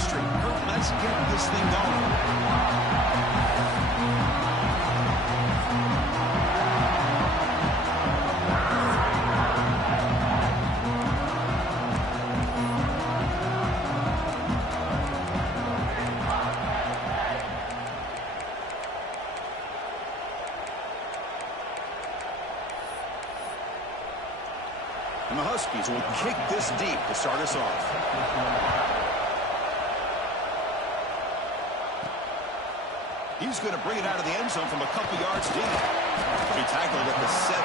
streak. Let's get this thing going. And the Huskies will kick this deep to start us off. He's going to bring it out of the end zone from a couple yards deep. He tackled at the 17.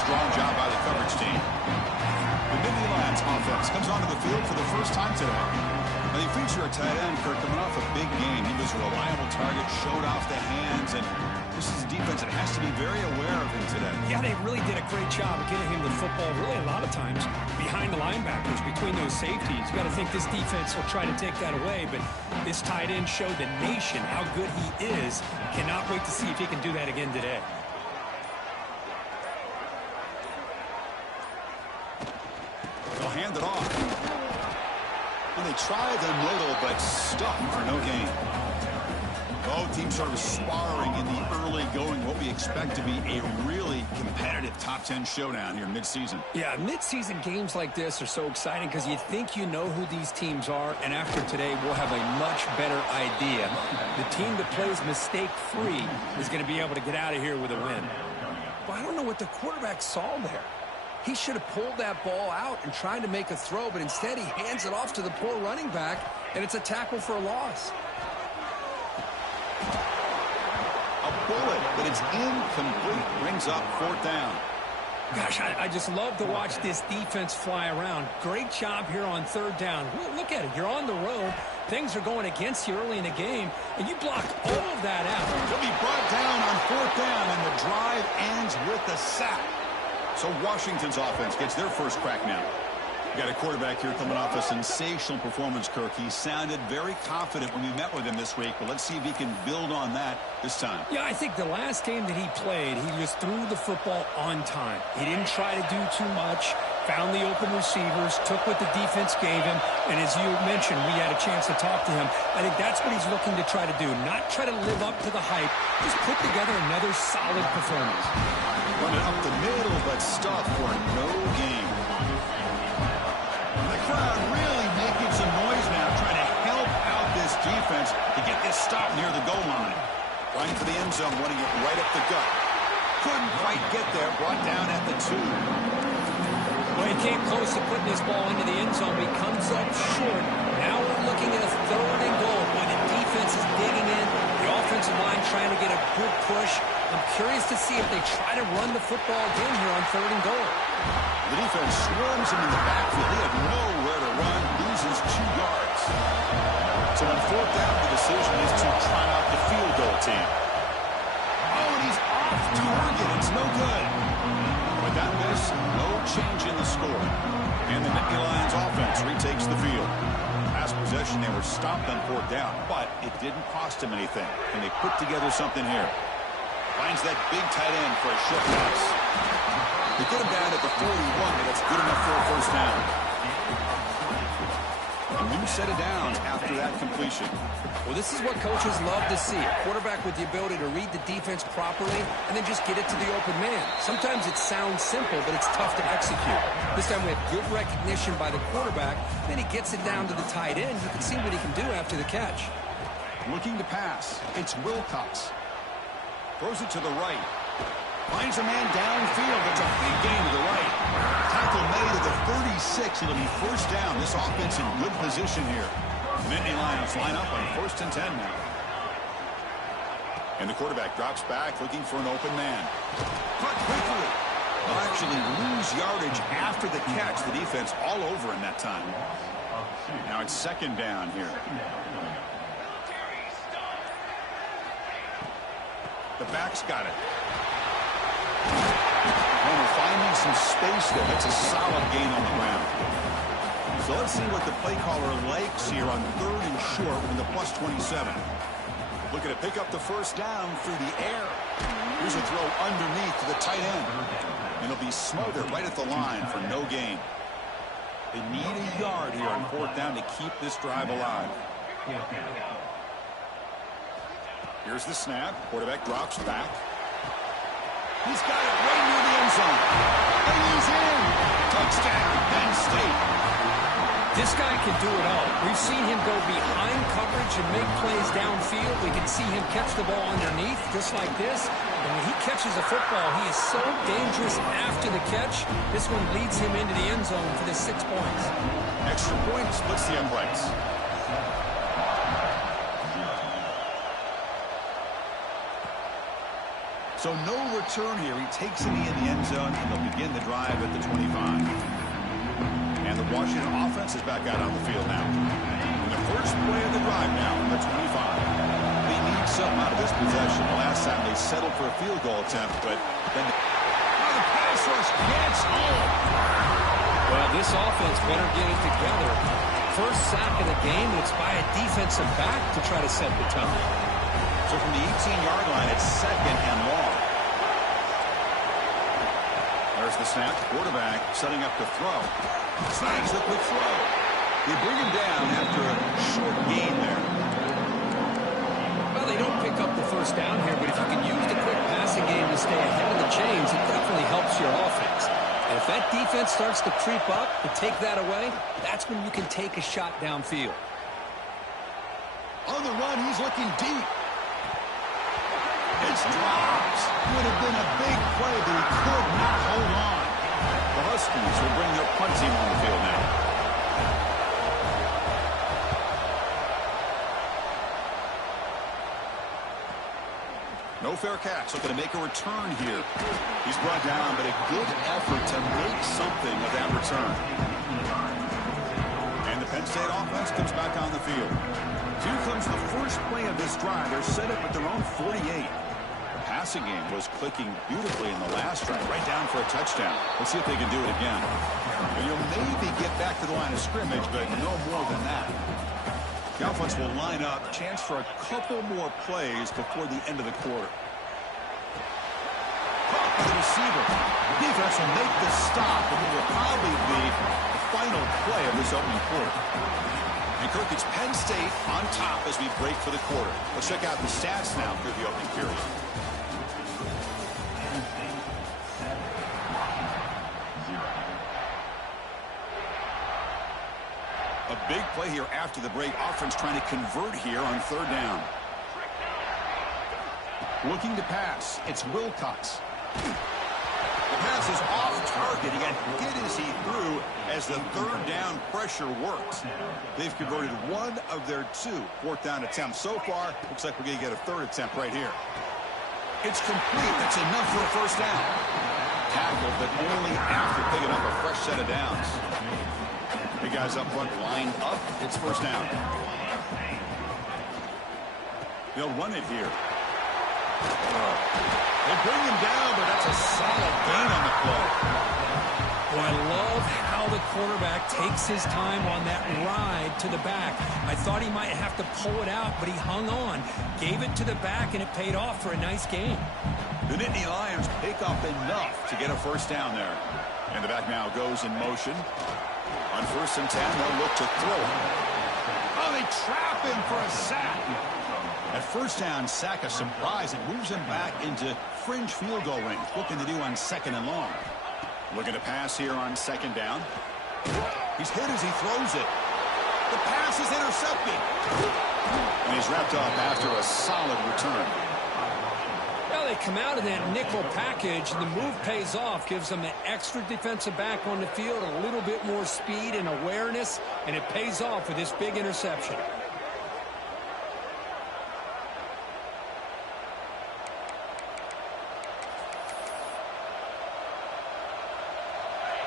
Strong job by the coverage team. The Nittany Lions offense comes onto the field for the first time today. Now, they feature a tight end, Kirk, coming off a big game. He was a reliable target, showed off the hands, and this is a defense that has to be very aware of him today. Yeah, they really did a great job of getting him the football, really a lot of times behind the linebackers, between those safeties. You got to think this defense will try to take that away, but this tight end showed the nation how good he is. Cannot wait to see if he can do that again today. They'll hand it off. And they try the middle, but stuck for no gain. Both teams sort of sparring in the early going, what we expect to be a really competitive top 10 showdown here mid-season. Yeah, mid-season games like this are so exciting because you think you know who these teams are, and after today we'll have a much better idea. The team that plays mistake-free is going to be able to get out of here with a win. Well, I don't know what the quarterback saw there. He should have pulled that ball out and tried to make a throw, but instead he hands it off to the poor running back, and it's a tackle for a loss. A bullet, but it's incomplete. Brings up fourth down. Gosh, I just love to watch this defense fly around. Great job here on third down. Look at it. You're on the road. Things are going against you early in the game, and you block all of that out. He'll be brought down on fourth down, and the drive ends with a sack. So Washington's offense gets their first crack now. Got a quarterback here coming off a sensational performance, Kirk. He sounded very confident when we met with him this week, but let's see if he can build on that this time. Yeah, I think the last game that he played, he just threw the football on time. He didn't try to do too much, found the open receivers, took what the defense gave him, and as you mentioned, we had a chance to talk to him. I think that's what he's looking to try to do, not try to live up to the hype, just put together another solid performance. Running up the middle, but stuffed for no gain. The crowd really making some noise now, trying to help out this defense to get this stop near the goal line. Running for the end zone, wanting it right up the gut. Couldn't quite get there, brought down at the 2. Well, he came close to putting this ball into the end zone, but he comes up short. Now we're looking at a third and goal. Boy, the defense is digging in. The offensive line trying to get a good push. I'm curious to see if they try to run the football again here on third and goal. The defense swarms him in the backfield. He had nowhere to run, loses 2 yards. So on fourth down, the decision is to try out the field goal team. Oh, and he's off target. It's no good. With that miss, no change in the score. And the Nittany Lions offense retakes the field. Last possession, they were stopped on fourth down, but it didn't cost them anything. And they put together something here. Finds that big tight end for a short pass. They get him down at the 41, but that's good enough for a first down. And you set it down after that completion. Well, this is what coaches love to see. A quarterback with the ability to read the defense properly and then just get it to the open man. Sometimes it sounds simple, but it's tough to execute. This time we have good recognition by the quarterback. Then he gets it down to the tight end. You can see what he can do after the catch. Looking to pass. It's Wilcox. Throws it to the right. Finds a man downfield. It's a big gain to the right. Tackle made to the 36. It'll be first down. This offense in good position here. Nittany Lions line up on 1st and 10 now. And the quarterback drops back looking for an open man. Caught quickly. They'll actually lose yardage after the catch. The defense all over him that time. Now it's second down here. The back's got it. And we're finding some space there. That's a solid gain on the ground. So let's see what the play caller likes here on 3rd and short with the +27. Looking to pick up the first down through the air. Here's a throw underneath to the tight end. And it'll be smothered right at the line for no gain. They need a yard here on 4th down to keep this drive alive. Here's the snap. Quarterback drops back. He's got it right near the end zone. And he's in. Touchdown, Penn State. This guy can do it all. We've seen him go behind coverage and make plays downfield. We can see him catch the ball underneath, just like this. And when he catches a football, he is so dangerous after the catch. This one leads him into the end zone for the 6 points. Extra point splits the uprights. So no return here. He takes it in the end zone, and they'll begin the drive at the 25. And the Washington offense is back out on the field now. In the first play of the drive now on the 25. They need something out of this possession. The last time they settled for a field goal attempt, but then the pass rush gets home. Well, this offense better get it together. First sack of the game, it's by a defensive back to try to set the tone. So from the 18-yard line, it's 2nd and long. There's the snap. Quarterback setting up to throw. Snags the quick throw. They bring him down after a short gain there. Well, they don't pick up the first down here, but if you can use the quick passing game to stay ahead of the chains, it definitely helps your offense. And if that defense starts to creep up to take that away, that's when you can take a shot downfield. On the run, he's looking deep. It's dropped. Would have been a big play, but he could not hold on. The Huskies will bring their punt team on the field now. No fair catch. Looking to make a return here. He's brought down, but a good effort to make something of that return. And the Penn State offense comes back on the field. Here comes the first play of this drive. They're set up at their own 48. The passing game was clicking beautifully in the last drive, right down for a touchdown. Let's see if they can do it again. And you'll maybe get back to the line of scrimmage, but no more than that. The offense will line up. Chance for a couple more plays before the end of the quarter. Caught by the receiver. The defense will make the stop, and it will probably be the final play of this opening quarter. And Kirk, it's Penn State on top as we break for the quarter. Let's check out the stats now through the opening period. A big play here after the break. Offense trying to convert here on 3rd down. Looking to pass. It's Wilcox. The pass is off target. He got hit as he threw as the 3rd down pressure worked. They've converted one of their 2 4th down attempts so far. Looks like we're going to get a 3rd attempt right here. It's complete. That's enough for a 1st down. Tackled, but only after picking up a fresh set of downs. The guys up front lined up. It's 1st down. They'll run it here. They bring him down, but that's a solid gain on the play. Well, I love how the quarterback takes his time on that ride to the back. I thought he might have to pull it out, but he hung on, gave it to the back, and it paid off for a nice gain. The Nittany Lions pick up enough to get a 1st down there. And the back now goes in motion. On 1st and 10, they'll look to throw it. Oh, they trap him for a sack. At 1st down, sack a surprise. It moves him back into fringe field goal range. Looking to do on 2nd and long. Looking to pass here on 2nd down. He's hit as he throws it. The pass is intercepted. And he's wrapped up after a solid return. Well, they come out of that nickel package, and the move pays off. Gives them an extra defensive back on the field, a little bit more speed and awareness, and it pays off with this big interception.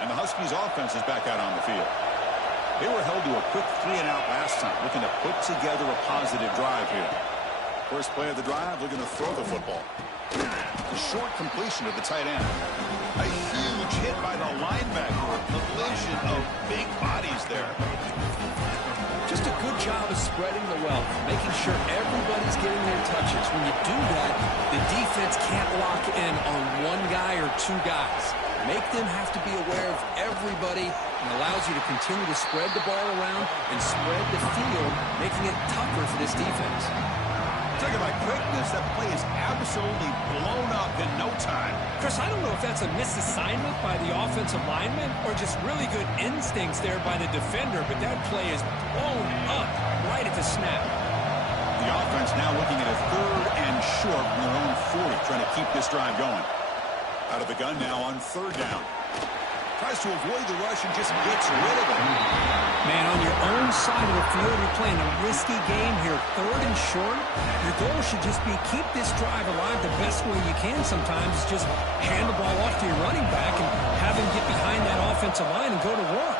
And the Huskies offense is back out on the field. They were held to a quick 3-and-out last time, looking to put together a positive drive here. First play of the drive, looking to throw the football. A short completion to the tight end. A huge hit by the linebacker. A collision of big bodies there. Just a good job of spreading the wealth, making sure everybody's getting their touches. When you do that, the defense can't lock in on 1 guy or 2 guys. Make them have to be aware of everybody and allows you to continue to spread the ball around and spread the field, making it tougher for this defense. Talking about quickness, that play is absolutely blown up in no time. Chris, I don't know if that's a misassignment by the offensive lineman or just really good instincts there by the defender, but that play is blown up right at the snap. The offense now looking at a 3rd and short from their own 40, trying to keep this drive going. Out of the gun now on 3rd down. Tries to avoid the rush and just gets rid of it. Man, on your own side of the field, you're playing a risky game here. 3rd and short. Your goal should just be keep this drive alive the best way you can sometimes. Is just hand the ball off to your running back and have him get behind that offensive line and go to work.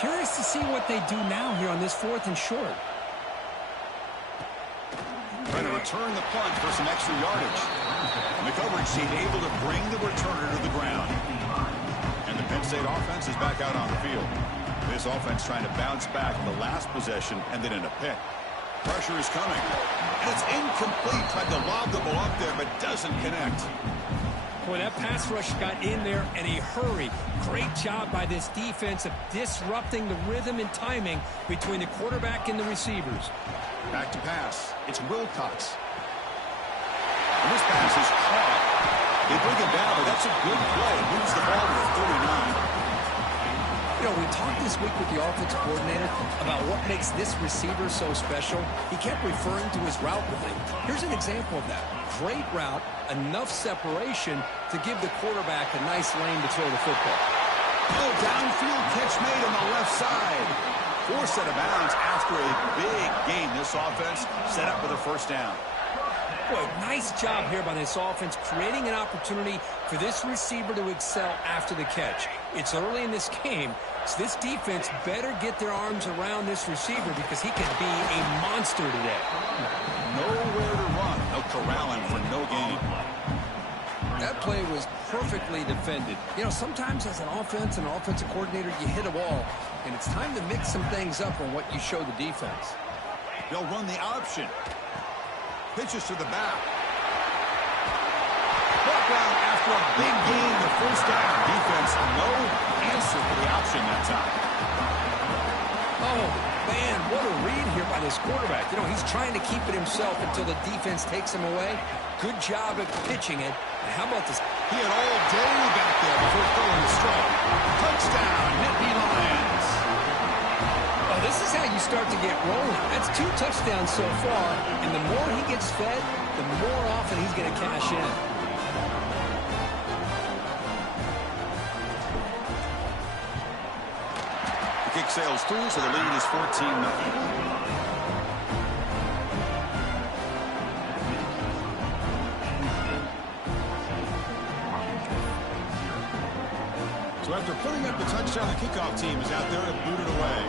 Curious to see what they do now here on this 4th and short. Trying to return the punt for some extra yardage. And the coverage team able to bring the returner to the ground. And the Penn State offense is back out on the field. This offense trying to bounce back in the last possession and then in a pick. Pressure is coming. And it's incomplete. Tried to lob the ball up there, but doesn't connect. Boy, that pass rush got in there in a hurry. Great job by this defense of disrupting the rhythm and timing between the quarterback and the receivers. Back to pass. It's Wilcox. And this pass is caught. They bring it down, but that's a good play. Moves the ball to the 39. You know, we talked this week with the offensive coordinator about what makes this receiver so special. He kept referring to his route running. Here's an example of that. Great route, enough separation to give the quarterback a nice lane to throw the football. Oh, downfield catch made on the left side. Forced out of bounds after a big gain. This offense set up with a 1st down. Boy, nice job here by this offense, creating an opportunity for this receiver to excel after the catch. It's early in this game, so this defense better get their arms around this receiver because he could be a monster today. Nowhere to run. They'll corral him for no gain. That play was perfectly defended. You know, sometimes as an offense and an offensive coordinator, you hit a wall, and it's time to mix some things up on what you show the defense. They'll run the option. Pitches to the back. Brought down after a big gain, the 1st down. Defense, no answer for the option that time. Oh, man, what a read here by this quarterback. You know, he's trying to keep it himself until the defense takes him away. Good job at pitching it. And how about this? He had all day back there before throwing the strike. Touchdown, Nittany Lions. Oh, this is how you start to get rolling. That's 2 touchdowns so far, and the more he gets fed, the more often he's going to cash in. The kick sails through, so the lead is 14-0. So after putting up the touchdown, the kickoff team is out there to boot it away.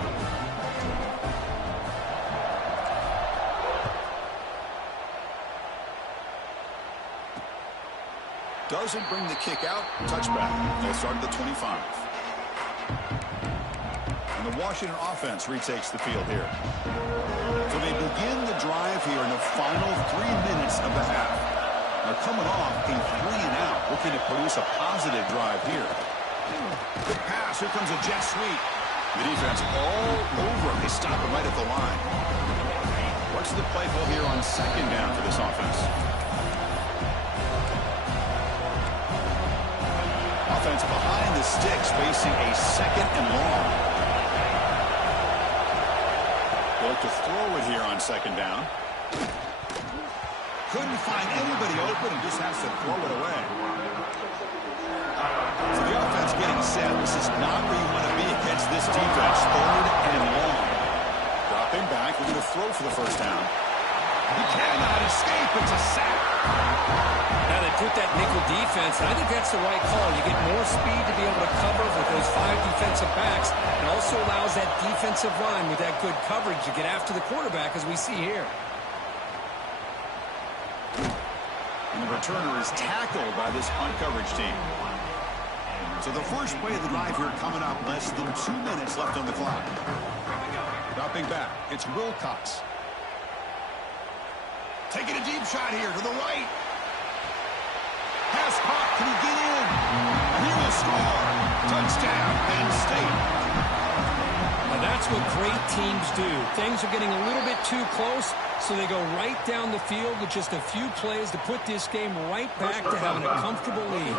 Doesn't bring the kick out. Touchback. They'll start at the 25. And the Washington offense retakes the field here. So they begin the drive here in the final 3 minutes of the half. They're coming off a 3-and-out, looking to produce a positive drive here. Good pass. Here comes a jet sweep. The defense all over. They stop it right at the line. What's the play call here on 2nd down for this offense? Offense behind the sticks, facing a 2nd and long. They look to throw it here on 2nd down. Couldn't find anybody open and just has to throw it away. So the offense getting set. This is not where you want to be against this defense. 3rd and long. Dropping back, looking to throw for the 1st down. He cannot escape. It's a sack. Now they put that nickel defense, and I think that's the right call. You get more speed to be able to cover with those 5 defensive backs, and also allows that defensive line with that good coverage to get after the quarterback, as we see here. And the returner is tackled by this punt coverage team. So the first play of the drive here coming up, less than 2 minutes left on the clock. Dropping back, it's Wilcox. Taking a deep shot here to the right. Pass caught, can he get in? And he will score. Touchdown, Penn State. Now that's what great teams do. Things are getting a little bit too close, so they go right down the field with just a few plays to put this game right back to having a comfortable lead.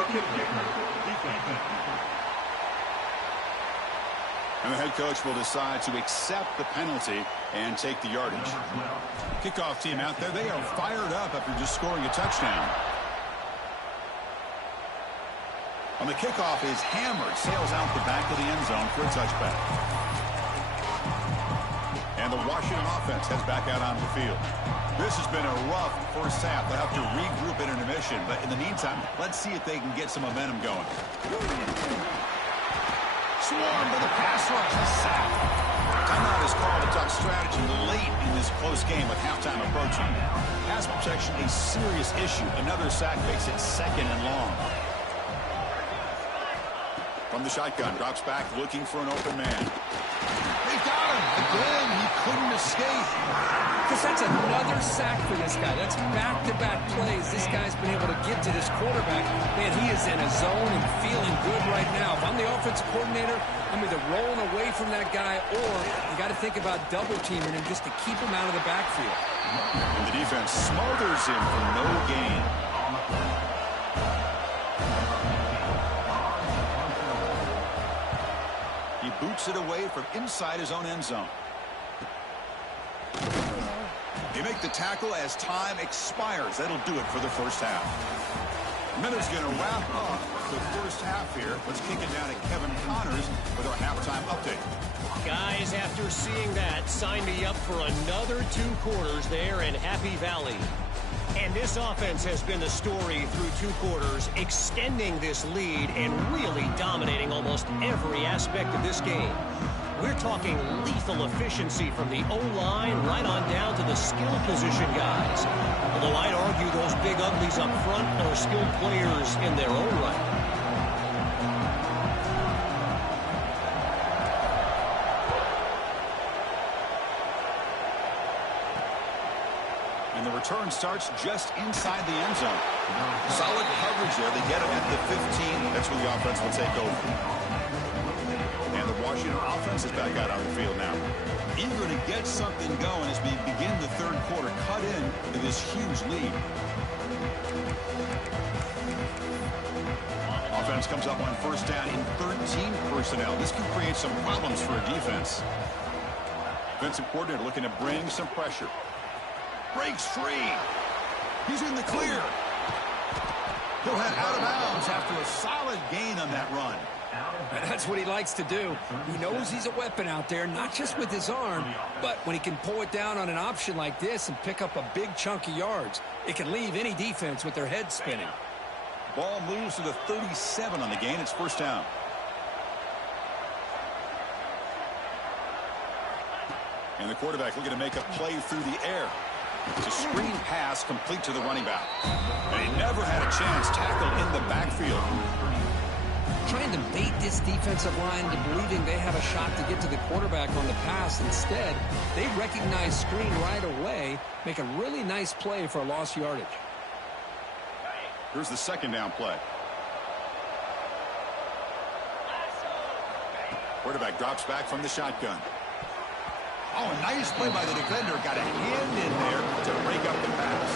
And the head coach will decide to accept the penalty and take the yardage. Kickoff team out there, they are fired up after just scoring a touchdown. On the kickoff is hammered, sails out the back of the end zone for a touchback. And the Washington offense heads back out onto the field. This has been a rough first half. They'll have to regroup at intermission, but in the meantime, let's see if they can get some momentum going. Swarm to the pass rush, a sack. Timeout is called to talk strategy late in this close game with halftime approaching. Pass protection a serious issue. Another sack makes it second and long. From the shotgun, drops back looking for an open man. They got him. Again, he couldn't escape. Because that's another sack for this guy. That's back-to-back plays. This guy's been able to get to this quarterback. Man, he is in a zone and feeling good right now. If I'm the offensive coordinator, I'm either rolling away from that guy or you got to think about double-teaming him just to keep him out of the backfield. And the defense smothers him for no gain. He boots it away from inside his own end zone. They make the tackle as time expires. That'll do it for the first half. Miller's going to wrap up the first half here. Let's kick it down to Kevin Connors with our halftime update. Guys, after seeing that, sign me up for another 2 quarters there in Happy Valley. And this offense has been the story through 2 quarters, extending this lead and really dominating almost every aspect of this game. We're talking lethal efficiency from the O-line right on down to the skill position guys. Although I'd argue those big uglies up front are skilled players in their own right. And the return starts just inside the end zone. Solid coverage there. They get him at the 15. That's where the offense will take over. And the Washington offense is back out on the field now. Eager to get something going as we begin the third quarter. Cut in this huge lead. Offense comes up on first down in 13 personnel. This can create some problems for a defense. Defensive coordinator looking to bring some pressure. Breaks free. He's in the clear. He'll head out of bounds after a solid gain on that run. That's what he likes to do. He knows he's a weapon out there, not just with his arm, but when he can pull it down on an option like this and pick up a big chunk of yards, it can leave any defense with their head spinning. Ball moves to the 37 on the gain. It's first down. And the quarterback looking to make a play through the air. It's a screen pass complete to the running back. And he never had a chance tackled in the backfield. Trying to bait this defensive line into believing they have a shot to get to the quarterback on the pass. Instead, they recognize screen right away, make a really nice play for a lost yardage. Here's the second down play. Quarterback drops back from the shotgun. Oh, a nice play by the defender. Got a hand in there to break up the pass.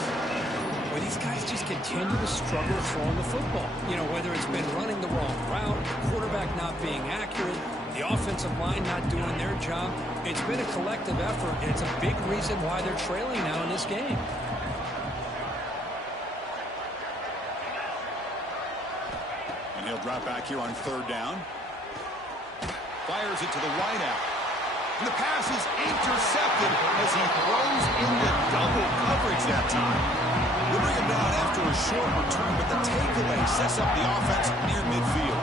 Well, these guys just continue to struggle throwing the football. You know, whether it's been running the wrong route, the quarterback not being accurate, the offensive line not doing their job. It's been a collective effort, and it's a big reason why they're trailing now in this game. And he'll drop back here on third down. Fires it to the wideout. And the pass is intercepted as he throws into double coverage that time. They bring him down after a short return, but the takeaway sets up the offense near midfield.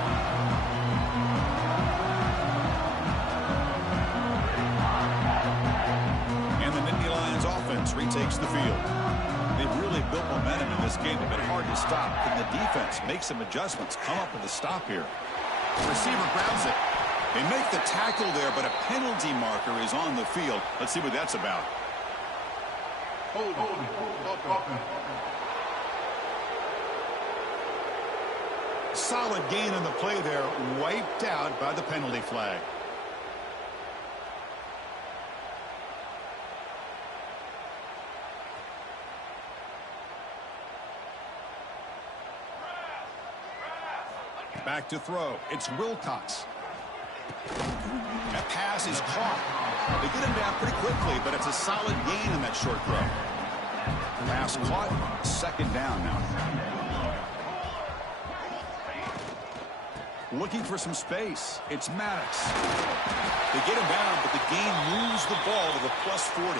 And the Nittany Lions offense retakes the field. They've really built momentum in this game. They've been hard to stop. Can the defense make some adjustments, come up with a stop here? The receiver grabs it. They make the tackle there, but a penalty marker is on the field. Let's see what that's about. Solid gain on the play there, wiped out by the penalty flag. Back to throw. It's Wilcox. That pass is caught. They get him down pretty quickly, but it's a solid gain on that short throw. Pass caught. Second down now. Looking for some space. It's Maddox. They get him down, but the gain moves the ball to the +40.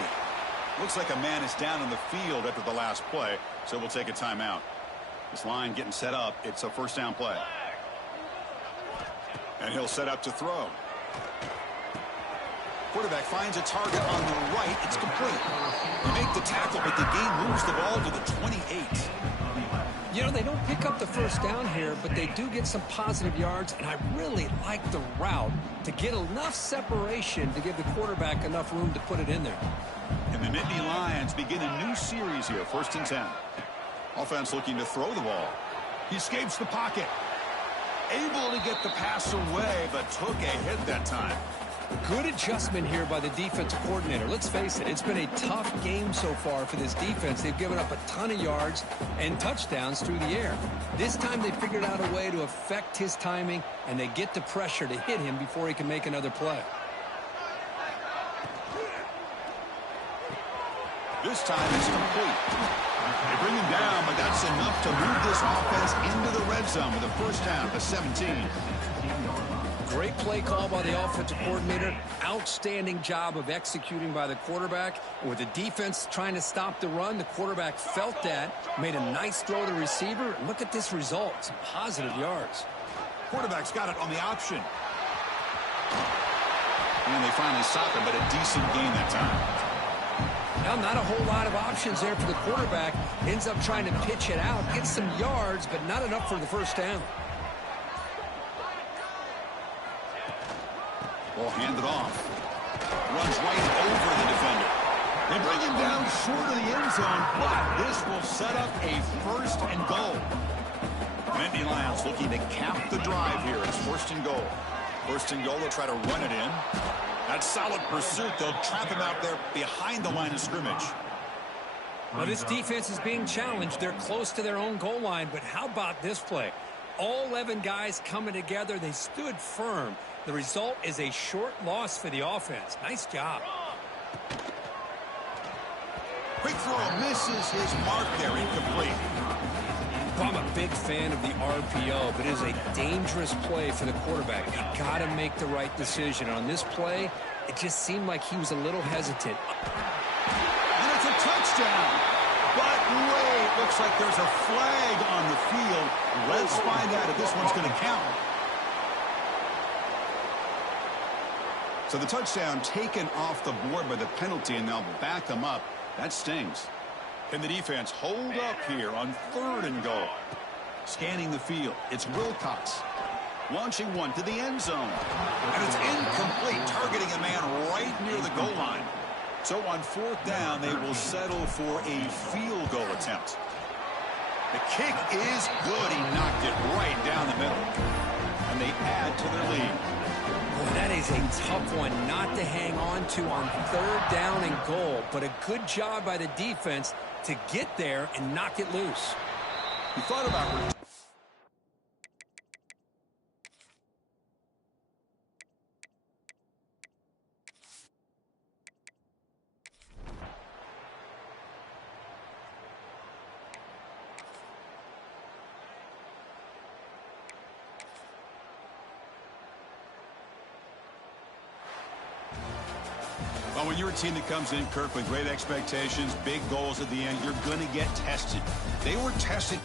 Looks like a man is down on the field after the last play, so we'll take a timeout. This line getting set up. It's a first down play. And he'll set up to throw. Quarterback finds a target on the right. It's complete. They make the tackle, but the gain moves the ball to the 28. You know, they don't pick up the first down here, but they do get some positive yards, and I really like the route to get enough separation to give the quarterback enough room to put it in there. And the Nittany Lions begin a new series here, 1st and 10. Offense looking to throw the ball. He escapes the pocket. Able to get the pass away, but took a hit that time. Good adjustment here by the defensive coordinator. Let's face it, it's been a tough game so far for this defense. They've given up a ton of yards and touchdowns through the air. This time they figured out a way to affect his timing, and they get the pressure to hit him before he can make another play. This time it's complete. They bring him down, but that's enough to move this offense into the red zone with a first down to 17. Great play call by the offensive coordinator. Outstanding job of executing by the quarterback. With the defense trying to stop the run, the quarterback felt that, made a nice throw to the receiver. And look at this result. Some positive yards. Quarterback's got it on the option. And they finally stop him, but a decent gain that time. Now, not a whole lot of options there for the quarterback. Ends up trying to pitch it out, gets some yards, but not enough for the first down. Ball handed off. Runs right over the defender. They bring him down short of the end zone, but this will set up a 1st and goal. Nittany Lions looking to cap the drive here. It's 1st and goal. 1st and goal, they'll try to run it in. That's solid pursuit. They'll trap him out there behind the line of scrimmage. Well, this defense is being challenged. They're close to their own goal line, but how about this play? All 11 guys coming together. They stood firm. The result is a short loss for the offense. Nice job. Quick throw misses his mark there, incomplete. Well, I'm a big fan of the RPO, but it is a dangerous play for the quarterback. You got to make the right decision. On this play, it just seemed like he was a little hesitant. And it's a touchdown. But wait, looks like there's a flag on the field. Let's find out if this one's going to count. So the touchdown taken off the board by the penalty, and they'll back them up. That stings. Can the defense hold up here on 3rd and goal? Scanning the field. It's Wilcox. Launching one to the end zone. And it's incomplete, targeting a man right near the goal line. So on 4th down, they will settle for a field goal attempt. The kick is good. He knocked it right down the middle. And they add to their lead. Boy, that is a tough one not to hang on to on 3rd down and goal, but a good job by the defense to get there and knock it loose. He thought about it. Well, when you're a team that comes in, Kirk, with great expectations, big goals at the end, you're going to get tested. They were tested.